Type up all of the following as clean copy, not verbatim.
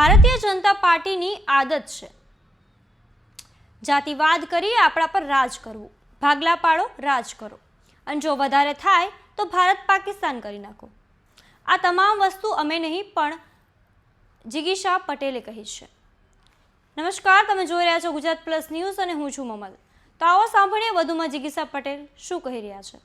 ભારતીય જનતા પાર્ટીની આદત છે જાતિવાદ કરી આપણા પર રાજ કરવું, ભાગલા પાડો, રાજ કરો, અને જો વધારે થાય તો ભારત પાકિસ્તાન કરી નાખો. આ તમામ વસ્તુ અમે નહીં પણ જિગીશા પટેલે કહી છે. નમસ્કાર, તમે જોઈ રહ્યા છો ગુજરાત પ્લસ ન્યૂઝ અને હું છું મમલ. તો આવો સાંભળીએ વધુમાં જિગીશા પટેલ શું કહી રહ્યા છે.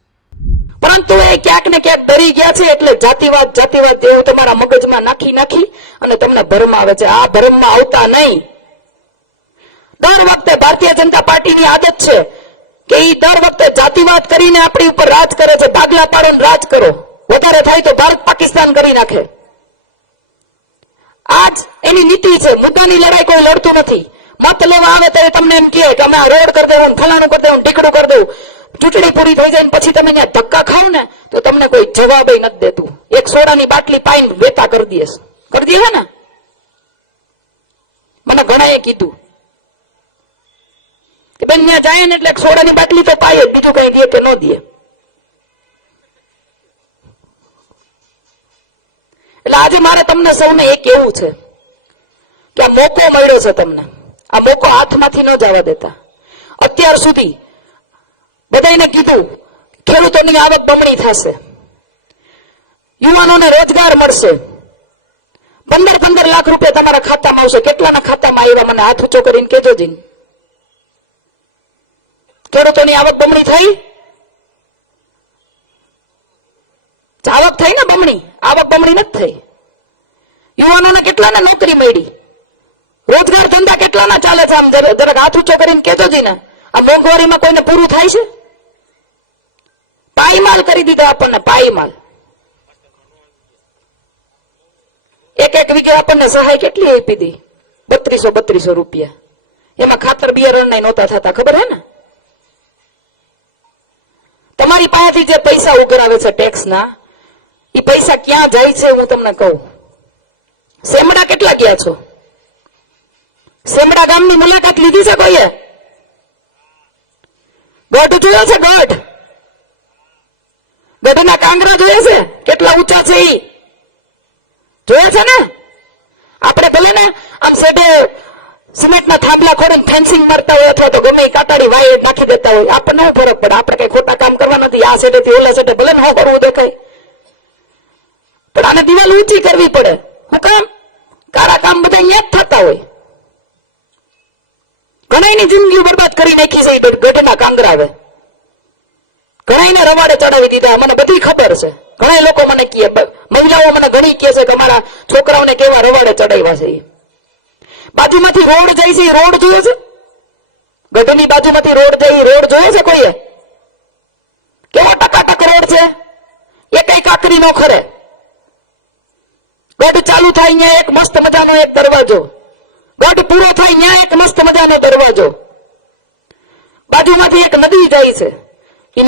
પરંતુ એ ક્યાંક ને ક્યાંક ડરી ગયા છે એટલે જાતિવાદ એવું તમારા મગજમાં નાખી અને તમને ભરમાવે છે. આ ભરમમાં આવતા નહીં. દર વખતે ભારતીય જનતા પાર્ટીની આદત છે કે એ દર વખતે જાતિવાદ કરીને આપણી ઉપર રાજ કરે છે. ભાગલા પાડો ને રાજ કરો, વધારે થાય તો ભારત પાકિસ્તાન કરી નાખે. આજ એની નીતિ છે. મુદ્દાની લડાઈ કોઈ લડતું નથી. મત લેવા આવે ત્યારે તમને એમ કહે કે અમે આ રોડ કરી દેવું, ફલાણું કરી દેવું, ઢીકડું કરી દેવું. ચૂંટણી પૂરી થઈ જાય પછી તમે ત્યાં ધક્કા ખાવ ને તો તમને કોઈ જવાબ નથી દેતું. એક સોડાની બાટલી પાઈને વેતા કરી દે ને. મને ઘણાએ કીધું કે બેન ત્યાં જાય ને એટલે એક સોડાની બાટલી તો પાય જ, બીજું કઈ દે કે ન દે. એટલે આજે મારે તમને સૌને એ કહેવું છે કે આ મોકો મળ્યો છે તમને. આ મોકો હાથમાંથી ન જવા દેતા. અત્યાર સુધી બધાને કીધું ખેડૂતોની આવક બમણી થશે, યુવાનોને રોજગાર મળશે, 15 લાખ રૂપિયા તમારા ખાતામાં આવશે. કેટલાના ખાતામાં આવ્યા મને હાથ ઊંચો કરીને કહેજો જી. ખેડૂતોની આવક બમણી થઈ? આવક થઈ ને બમણી? આવક બમણી નથી થઈ. યુવાનોને કેટલાને નોકરી મળી? રોજગાર ધંધા કેટલાના ચાલે છે? આમ જરાક હાથ ઊંચો કરીને કહેજો જી ને. આ મોંઘવારીમાં કોઈને પૂરું થાય છે? પાયમાલ કરી દીધા આપણને, પાયમાલ. એક વીઘે આપણને સહાય કેટલી આપી હતી? 3200 રૂપિયા. એમાં ખાતર બિયારણ નહોતા થતા, ખબર હે ને? તમારી પાસેથી જે પૈસા ઉઘરાવે છે ટેક્સના, એ પૈસા ક્યાં જાય છે હું તમને કહું. સેમડા કેટલા ગયા છો? સેમડા ગામની મુલાકાત લીધી છે કોઈએ? ગઢ જોયો છે? ગઢના કાંગરા જોયા છે? કેટલા ઊંચા છે એ જોયા છે ને? આપણે ભલે ને આમ સેટે સિમેન્ટના થાંભલા ખોડીને ફેન્સિંગ મારતા હોય અથવા તો ગમે કાતાડી વાય નાખી દેતા હોય, આપણને શું ફરક પડે? આપણે કઈ ખોટા કામ કરવા નથી. આ સેટેથી ઓલા સેટે ભલે ન કરવું દેખાય, પણ આને દિવાલ ઊંચી કરવી પડે. શું કામ? કારા કામ બધા અહીંયા જ થતા હોય. ઘણાની જિંદગી બરબાદ કરી નાખી છે ગઢના કાંગરાવે. ઘણાને રવાડે ચડાવી દીધા. મને બધી ખબર છે. ઘણા લોકો મને કહે, મહિલાઓ મને ઘણી કહે છે કે અમારા છોકરાઓને કેવા રવાડે ચડાવ્યા છે. બાજુમાંથી રોડ જાય છે, રોડ જોયો છે? ગઢની બાજુમાંથી રોડ જાય, રોડ જોયો છે કોઈએ? કેવો ટકાટક રોડ છે? એ કઈ કાકરી નો ખરે. ગઢ ચાલુ થાય ત્યાં એક મસ્ત મજાનો એક દરવાજો, ગઢ પૂરો થાય ત્યાં એક મસ્ત મજાનો દરવાજો. બાજુમાંથી એક નદી જાય છે. એ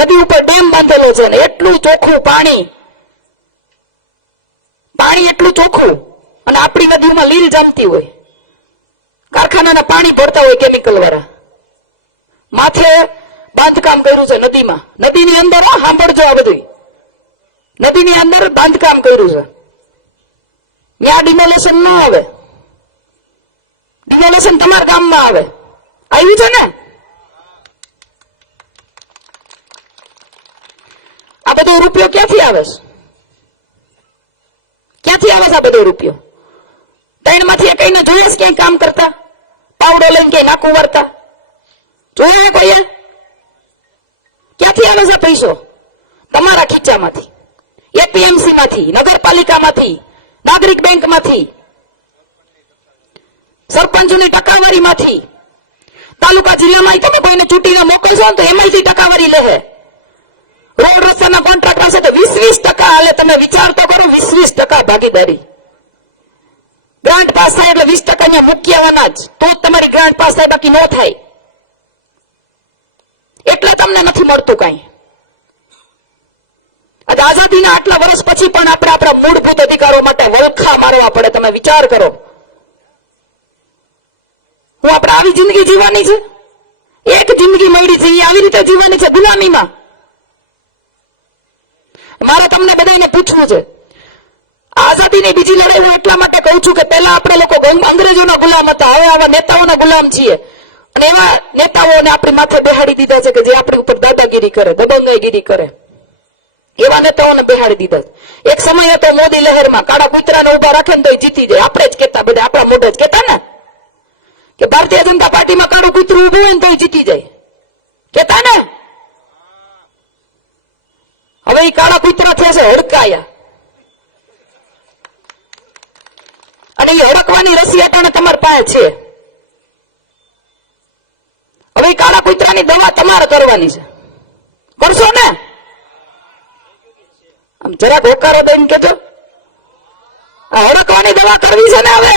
નદી ઉપર ડેમ બાંધેલો છે અને એટલું ચોખ્ખું પાણી એટલું ચોખ્ખું. અને આપણી નદીમાં લીલ જામતી હોય, કારખાનાના પાણી ભરતા હોય કેમિકલ વાળા. માથે બાંધકામ કર્યું છે નદીમાં. નદીની અંદર સાંભળજો આ બધું. નદીની અંદર બાંધકામ કર્યું છે. ત્યાં ડિમોલેશન ન આવે. ડિમોલેશન તમારા ગામમાં આવે. આવ્યું છે ને? આ બધો રૂપિયો ક્યાંથી આવે છે? ક્યાંથી આવે છે આ બધો રૂપિયો? ત્રણમાંથી કઈને જોયે છે ક્યાંય કામ કરતા? પાવડો લઈને ક્યાંય નાકું વારતા જોયા કોઈએ? ક્યાંથી આવે છે પૈસો? તમારા ખીચામાંથી, એપીએમસી માંથી, નગરપાલિકામાંથી, નાગરિક બેંકમાંથી, સરપંચની ટકાવારીમાંથી. તાલુકા જિલ્લામાં તમે કોઈને ચૂંટીને મોકલશો ને તો એમાંથી ટકાવારી લે. રોડ રસ્તાના કોન્ટ્રાક્ટ પાસે તો 20% હાલે. તમે વિચાર તો કરો, 20% ભાગીદારી. ગ્રાન્ટ પાસ થાય એટલે 20% ને મૂક્યાવાના જ, તો જ તમારી ગ્રાન્ટ પાસ થાય, બાકી ન થાય. એટલે તમને નથી મળતું કઈ. આજે આઝાદીના આટલા વર્ષ પછી પણ આપણે આપણા મૂળભૂત અધિકારો માટે વળખા મારવા પડે. તમે વિચાર કરો. હું આપણે આવી જિંદગી જીવવાની છે? એક જિંદગી મળી છે, આવી રીતે જીવવાની છે ગુલામીમાં. મારે તમને બધાને પૂછવું છે, આ આઝાદીની બીજી લડાઈ હું એટલા માટે કહું છું કે પહેલા આપણે લોકો અંગ્રેજોના ગુલામ હતા, હવે આવા નેતાઓના ગુલામ છીએ. અને એવા નેતાઓને આપણી માથે બેહાડી દીધા છે કે જે આપણી ઉપર દાદાગીરી કરે, દબંગાઈગીરી કરે. એવા નેતાઓને બેહાડી દીધા છે. એક સમય હતો મોદી લહેરમાં કાળા કૂતરાને ઉભા રાખે ને તો એ જીતી જાય. આપણે જ કહેતા, બધા આપણા મોઢે જ કહેતા ને કે ભારતીય જનતા પાર્ટીમાં કાળું કૂતરું ઉભું હોય ને તો એ જીતી જાય, કહેતા ને. હવે એ કાળા કૂતરા થશે હડકાયા, અને એ હડકવાની રસી અટાણે તમારી પાસે છે. હવે કાળા કૂતરાની દવા તમારે કરવાની છે, કરશો ને? આમ જરાક હોકારો તો એમ કેજો, આ હડકવાની દવા કરવી છે ને હવે.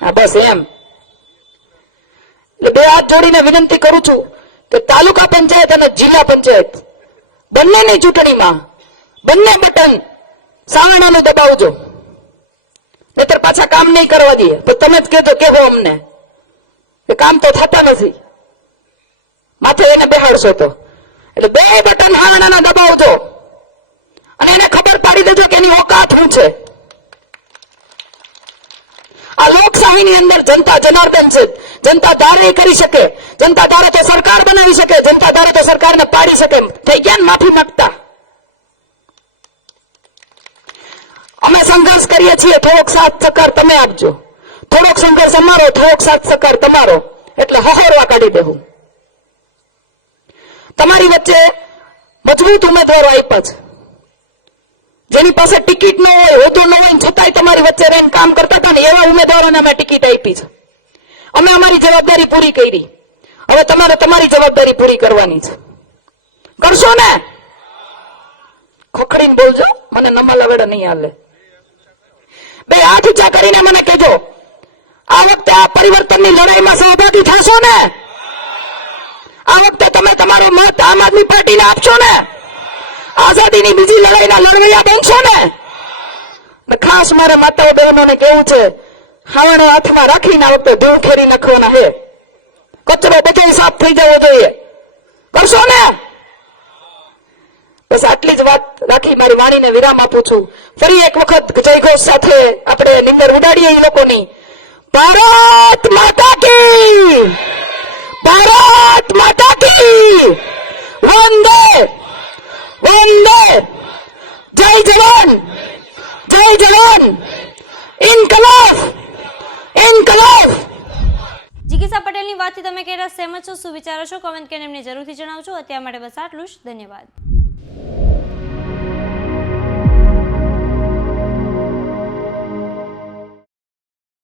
હા બસ એમ. એટલે બે હાથ જોડીને વિનંતી કરું છું કે તાલુકા પંચાયત અને જિલ્લા પંચાયત બંનેની ચૂંટણીમાં બંને બટન સાવરણાનું દબાવજો, નહીતર પાછા કામ નહીં કરવા દઈએ. તો તમે જ કહેતો કેવો અમને કે કામ તો થતા નથી, માથે એને બેહાડશો તો. એટલે બે બટન હાવણાના દબાવજો અને એને ખબર પાડી દેજો કે એની ઓકાત શું છે. આ લોકશાહીની અંદર જનતા જનાર્દન છે. જનતા ધારે કરી શકે, જનતા ધારે તો સરકાર બનાવી શકે, જનતા ધારે તો સરકારને પાડી શકે. થઈ ગયા ને માફી માંગતા? અમે સંઘર્ષ કરીએ છીએ, થોડોક સાથ સહકાર તમે આપજો, થોડોક સંઘર્ષ અમારો, થોડોક સાથ સહકાર તમારો, એટલે હહોરવા કાઢી દેવું. તમારી વચ્ચે મજબૂત ઉમેદવારો આપ્યા છે, જેની પાસે ટિકિટ ન હોય, હોદ્દો ન હોય, છતાંય તમારી વચ્ચે રહીને કામ કરતા હતા ને એવા ઉમેદવારોને અમે ટિકિટ આપી છે. અમે અમારી જવાબદારી પૂરી કરી. હવે તમારે તમારી જવાબદારી પૂરી કરવાની છે. કરશો ને? ખોખડીને બોલજો, મને નમાલા વેડા નહીં હાલે. બે હાથ ઊંચા કરીને મને કહેજો, આ વખતે આ પરિવર્તનની લડાઈમાં સહભાગી થશો ને? આ વખતે તમે તમારો મત આમ આદમી પાર્ટીને આપશો ને? આઝાદીની બીજી લડાઈના લડવૈયા બનશો ને? ખાસ મારે માતાઓ બહેનોને કેવું છે, હાવણો હાથમાં રાખીને આ વખતે ધૂળ ફેરી નાખવાના છે. કચરો બધો સાફ થઈ જવો જોઈએ. કરશો ને? બસ આટલી જ વાત રાખી મારી વાણીને વિરામ આપું છું. ફરી એક વખત જયઘોષ સાથે આપણે નિંદર ઉડાડીએ એ લોકોની. ભારત માતા કી, ભારત માતા કી, વંદે વંદે, જય જવાન, જય જવાન, ઇન્કલાબ ઇન્કલાબ. જિગીસા પટેલની વાતથી તમે કેરા સહેમત છો? શું વિચારો છો? કોમેન્ટ કરીને એમને જરૂરથી જણાવજો. અત્યાર માટે બસ આટલું જ. ધન્યવાદ.